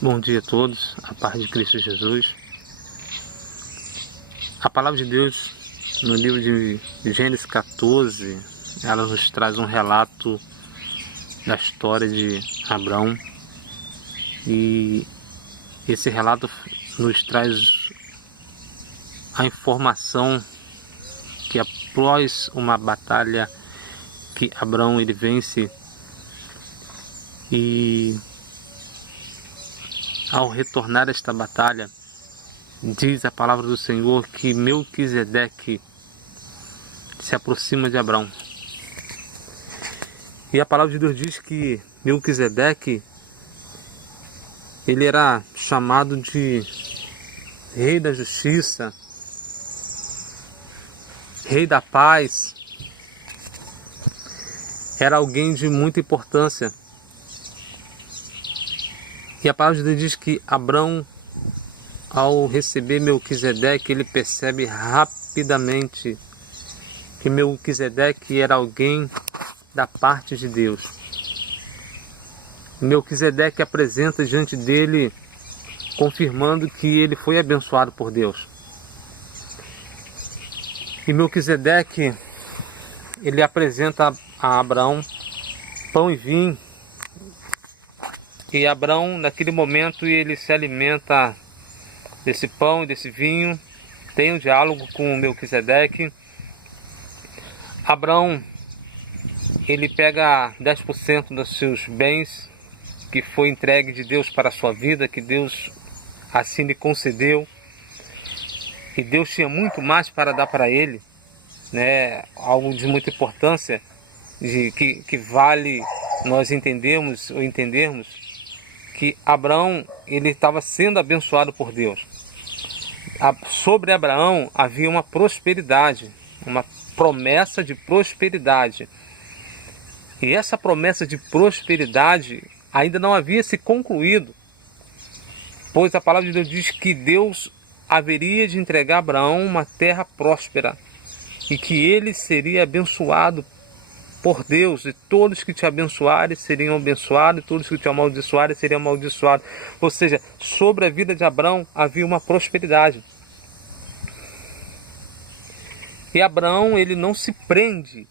Bom dia a todos, a paz de Cristo Jesus. A palavra de Deus, no livro de Gênesis 14, ela nos traz um relato da história de Abrão. E esse relato nos traz a informação que após uma batalha que Abrão ele vence, e ao retornar a esta batalha, diz a palavra do Senhor que Melquisedeque se aproxima de Abrão. E a palavra de Deus diz que Melquisedeque, ele era chamado de Rei da Justiça, Rei da Paz. Era alguém de muita importância. E a palavra de Deus diz que Abrão, ao receber Melquisedeque, ele percebe rapidamente que Melquisedeque era alguém da parte de Deus. Melquisedeque apresenta diante dele, confirmando que ele foi abençoado por Deus. E Melquisedeque, ele apresenta a Abrão pão e vinho. E Abrão, naquele momento, ele se alimenta desse pão e desse vinho, tem um diálogo com Melquisedeque. Abrão, ele pega 10% dos seus bens, que foi entregue de Deus para a sua vida, que Deus assim lhe concedeu. E Deus tinha muito mais para dar para ele, né? Algo de muita importância, que vale nós entendermos que Abrão, ele estava sendo abençoado por Deus. Sobre Abraão havia uma prosperidade, uma promessa de prosperidade. E essa promessa de prosperidade ainda não havia se concluído, pois a palavra de Deus diz que Deus haveria de entregar a Abraão uma terra próspera e que ele seria abençoado por Deus, e todos que te abençoarem seriam abençoados, e todos que te amaldiçoarem seriam amaldiçoados. Ou seja, sobre a vida de Abrão havia uma prosperidade. E Abrão, ele não se prende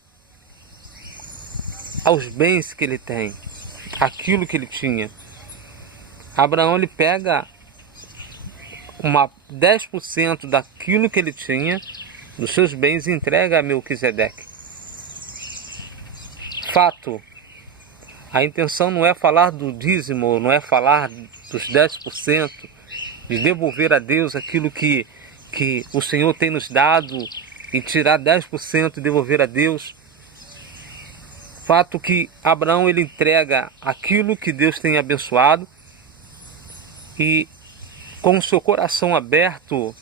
aos bens que ele tem, aquilo que ele tinha. Abraão, ele pega 10% daquilo que ele tinha, dos seus bens, e entrega a Melquisedeque. Fato, a intenção não é falar do dízimo, não é falar dos 10%, de devolver a Deus aquilo que o Senhor tem nos dado, e tirar 10% e devolver a Deus. Fato que Abraão, ele entrega aquilo que Deus tem abençoado, e com o seu coração aberto,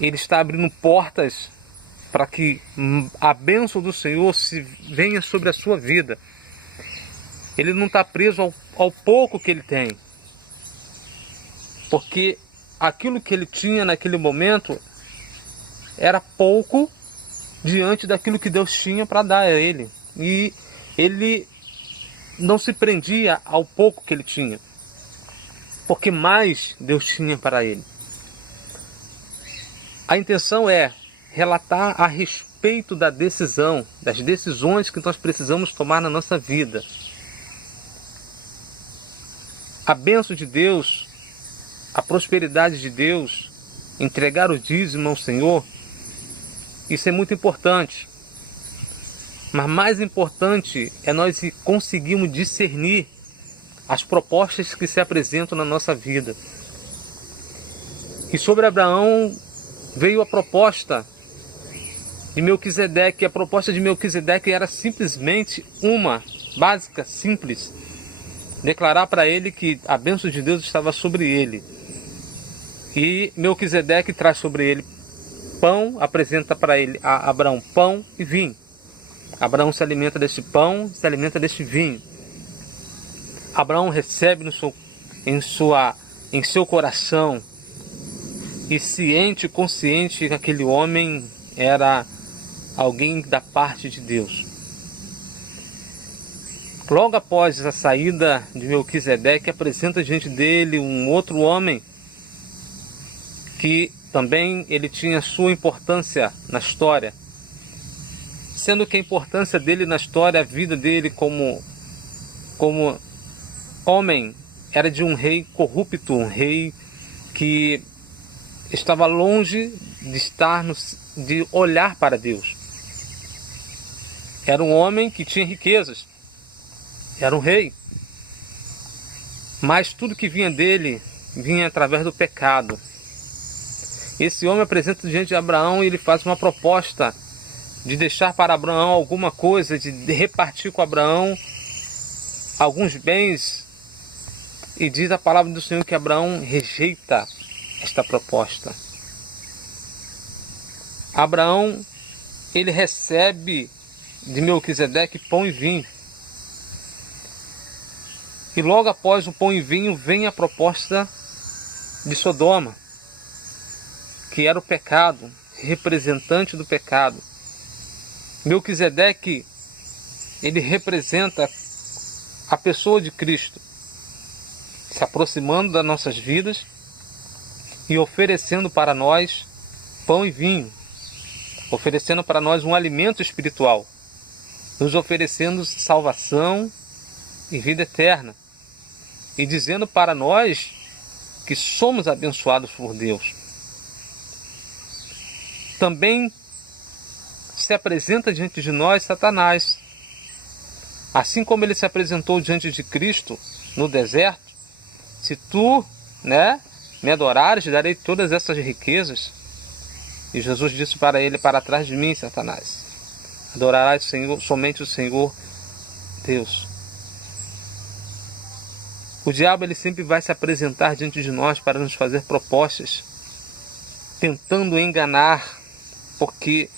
ele está abrindo portas para que a bênção do Senhor se venha sobre a sua vida. Ele não está preso ao pouco que ele tem, porque aquilo que ele tinha naquele momento era pouco diante daquilo que Deus tinha para dar a ele. E ele não se prendia ao pouco que ele tinha, porque mais Deus tinha para ele. A intenção é relatar a respeito da decisão, das decisões que nós precisamos tomar na nossa vida. A bênção de Deus, a prosperidade de Deus, entregar o dízimo ao Senhor, isso é muito importante. Mas mais importante é nós conseguirmos discernir as propostas que se apresentam na nossa vida. E sobre Abraão veio a proposta de Melquisedeque. A proposta de Melquisedeque era simplesmente uma, básica, simples: declarar para ele que a bênção de Deus estava sobre ele. E Melquisedeque traz sobre ele pão, apresenta para ele, a Abraão, pão e vinho. Abraão se alimenta deste pão, se alimenta deste vinho. Abraão recebe em seu coração, e ciente, consciente que aquele homem era alguém da parte de Deus. Logo após a saída de Melquisedeque, apresenta diante dele um outro homem que também ele tinha sua importância na história, sendo que a importância dele na história, a vida dele como homem, era de um rei corrupto, um rei que estava longe de olhar para Deus. Era um homem que tinha riquezas, era um rei, mas tudo que vinha dele vinha através do pecado. Esse homem apresenta diante de Abraão e ele faz uma proposta de deixar para Abraão alguma coisa, de repartir com Abraão alguns bens, e diz a palavra do Senhor que Abraão rejeita esta proposta. Abraão, ele recebe de Melquisedeque pão e vinho. E logo após o pão e vinho vem a proposta de Sodoma, que era o pecado, representante do pecado. Melquisedeque, ele representa a pessoa de Cristo, se aproximando das nossas vidas e oferecendo para nós pão e vinho, oferecendo para nós um alimento espiritual, nos oferecendo salvação e vida eterna, e dizendo para nós que somos abençoados por Deus. Também se apresenta diante de nós Satanás. Assim como ele se apresentou diante de Cristo no deserto: se tu, me adorares, darei todas essas riquezas. E Jesus disse para ele: para trás de mim, Satanás, adorarás somente o Senhor Deus. O diabo, ele sempre vai se apresentar diante de nós para nos fazer propostas, tentando enganar, porque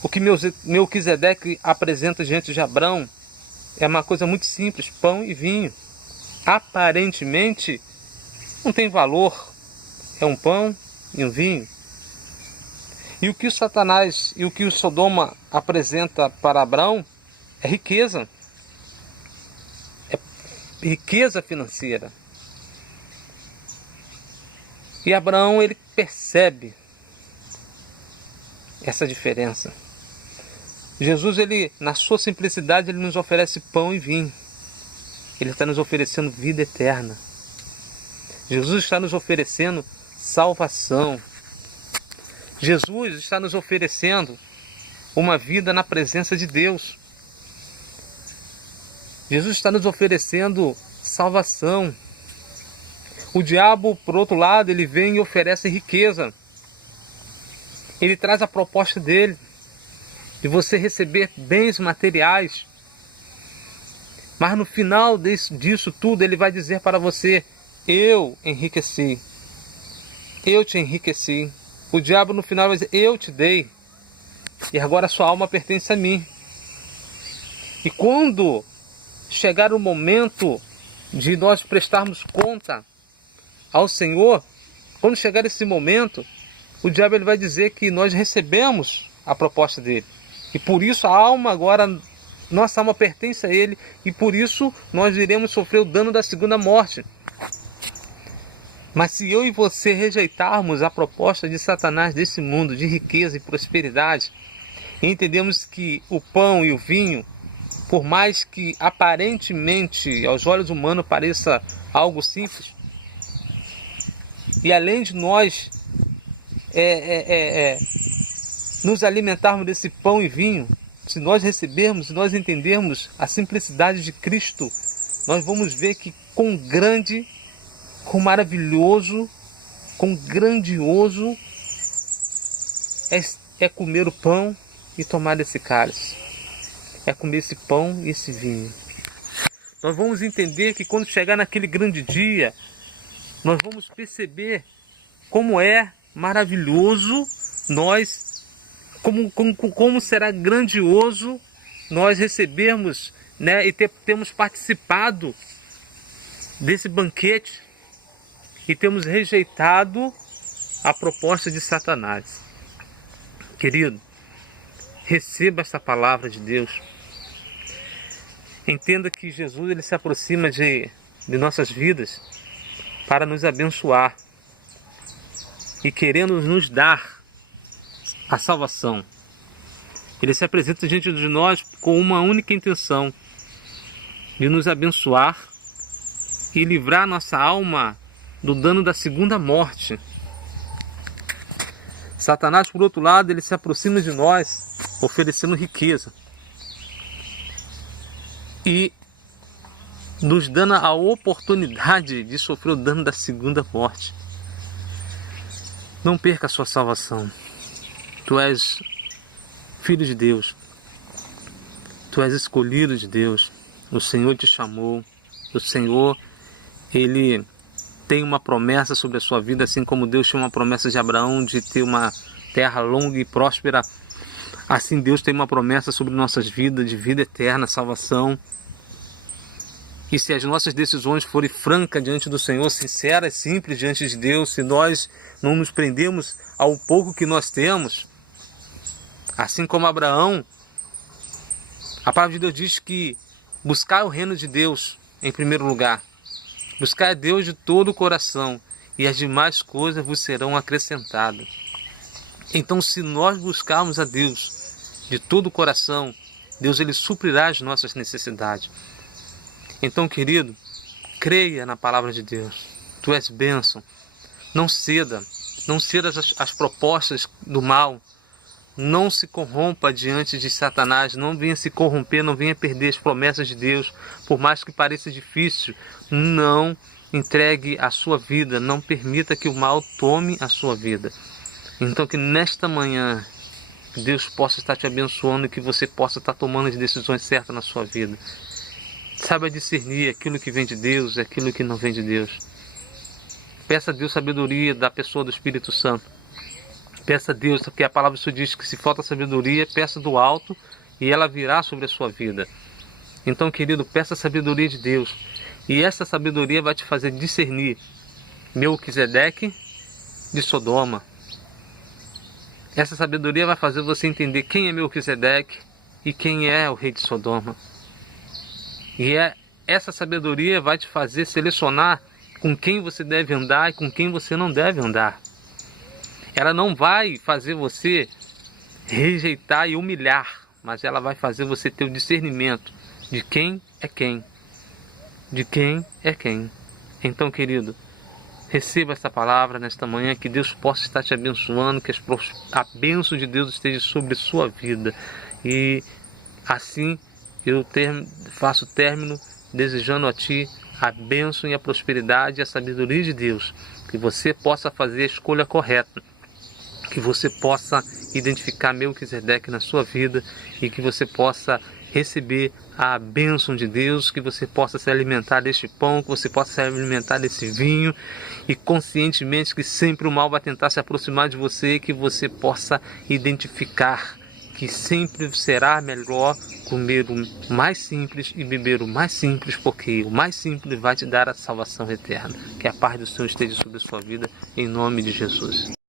o que Melquisedeque apresenta diante de Abraão é uma coisa muito simples: pão e vinho. Aparentemente não tem valor, é um pão e um vinho. E o que o Satanás e o que o Sodoma apresenta para Abraão é riqueza. É riqueza financeira. E Abraão, ele percebe essa diferença. Jesus, ele, na sua simplicidade, ele nos oferece pão e vinho. Ele está nos oferecendo vida eterna. Jesus está nos oferecendo salvação. Jesus está nos oferecendo uma vida na presença de Deus. Jesus está nos oferecendo salvação. O diabo, por outro lado, ele vem e oferece riqueza. Ele traz a proposta dele de você receber bens materiais. Mas no final disso tudo, ele vai dizer para você: eu enriqueci. Eu te enriqueci. O diabo no final vai dizer: eu te dei. E agora a sua alma pertence a mim. E quando chegar o momento de nós prestarmos conta ao Senhor, quando chegar esse momento, o diabo, ele vai dizer que nós recebemos a proposta dele. E por isso a alma agora, nossa alma pertence a ele, e por isso nós iremos sofrer o dano da segunda morte. Mas se eu e você rejeitarmos a proposta de Satanás desse mundo, de riqueza e prosperidade, e entendemos que o pão e o vinho, por mais que aparentemente aos olhos humanos pareça algo simples, e além de nós nos alimentarmos desse pão e vinho, se nós recebermos, se nós entendermos a simplicidade de Cristo, nós vamos ver que quão grande, quão maravilhoso, quão grandioso é comer o pão e tomar esse cálice. É comer esse pão e esse vinho. Nós vamos entender que quando chegar naquele grande dia, nós vamos perceber como é maravilhoso nós, como será grandioso nós recebermos, e termos participado desse banquete e temos rejeitado a proposta de Satanás. Querido, receba essa palavra de Deus. Entenda que Jesus ele se aproxima de nossas vidas para nos abençoar e querendo nos dar a salvação. Ele se apresenta diante de nós com uma única intenção, de nos abençoar e livrar nossa alma do dano da segunda morte. Satanás, por outro lado, ele se aproxima de nós oferecendo riqueza e nos dando a oportunidade de sofrer o dano da segunda morte. Não perca a sua salvação. Tu és filho de Deus. Tu és escolhido de Deus. O Senhor te chamou. O Senhor, Ele tem uma promessa sobre a sua vida, assim como Deus tinha uma promessa de Abraão de ter uma terra longa e próspera. Assim Deus tem uma promessa sobre nossas vidas, de vida eterna, salvação. E se as nossas decisões forem francas diante do Senhor, sinceras, simples diante de Deus, se nós não nos prendemos ao pouco que nós temos, assim como Abraão, a palavra de Deus diz que buscar o reino de Deus em primeiro lugar, buscar a Deus de todo o coração, e as demais coisas vos serão acrescentadas. Então, se nós buscarmos a Deus de todo o coração, Deus ele suprirá as nossas necessidades. Então, querido, creia na palavra de Deus. Tu és bênção. Não ceda às propostas do mal. Não se corrompa diante de Satanás. Não venha se corromper, não venha perder as promessas de Deus. Por mais que pareça difícil, não entregue a sua vida. Não permita que o mal tome a sua vida. Então, que nesta manhã Deus possa estar te abençoando e que você possa estar tomando as decisões certas na sua vida. Saiba discernir aquilo que vem de Deus e aquilo que não vem de Deus. Peça a Deus sabedoria da pessoa do Espírito Santo. Peça a Deus, porque a palavra só diz que se falta sabedoria, peça do alto e ela virá sobre a sua vida. Então, querido, peça a sabedoria de Deus. E essa sabedoria vai te fazer discernir Melquisedeque de Sodoma. Essa sabedoria vai fazer você entender quem é Melquisedeque e quem é o rei de Sodoma. E essa sabedoria vai te fazer selecionar com quem você deve andar e com quem você não deve andar. Ela não vai fazer você rejeitar e humilhar, mas ela vai fazer você ter o discernimento de quem é quem. De quem é quem. Então, querido, receba essa palavra nesta manhã, que Deus possa estar te abençoando, que a bênção de Deus esteja sobre a sua vida. E assim eu faço término desejando a ti a bênção e a prosperidade e a sabedoria de Deus. Que você possa fazer a escolha correta. Que você possa identificar Melquisedeque na sua vida e que você possa receber a bênção de Deus, que você possa se alimentar deste pão, que você possa se alimentar desse vinho e conscientemente que sempre o mal vai tentar se aproximar de você e que você possa identificar que sempre será melhor comer o mais simples e beber o mais simples, porque o mais simples vai te dar a salvação eterna. Que a paz do Senhor esteja sobre a sua vida, em nome de Jesus.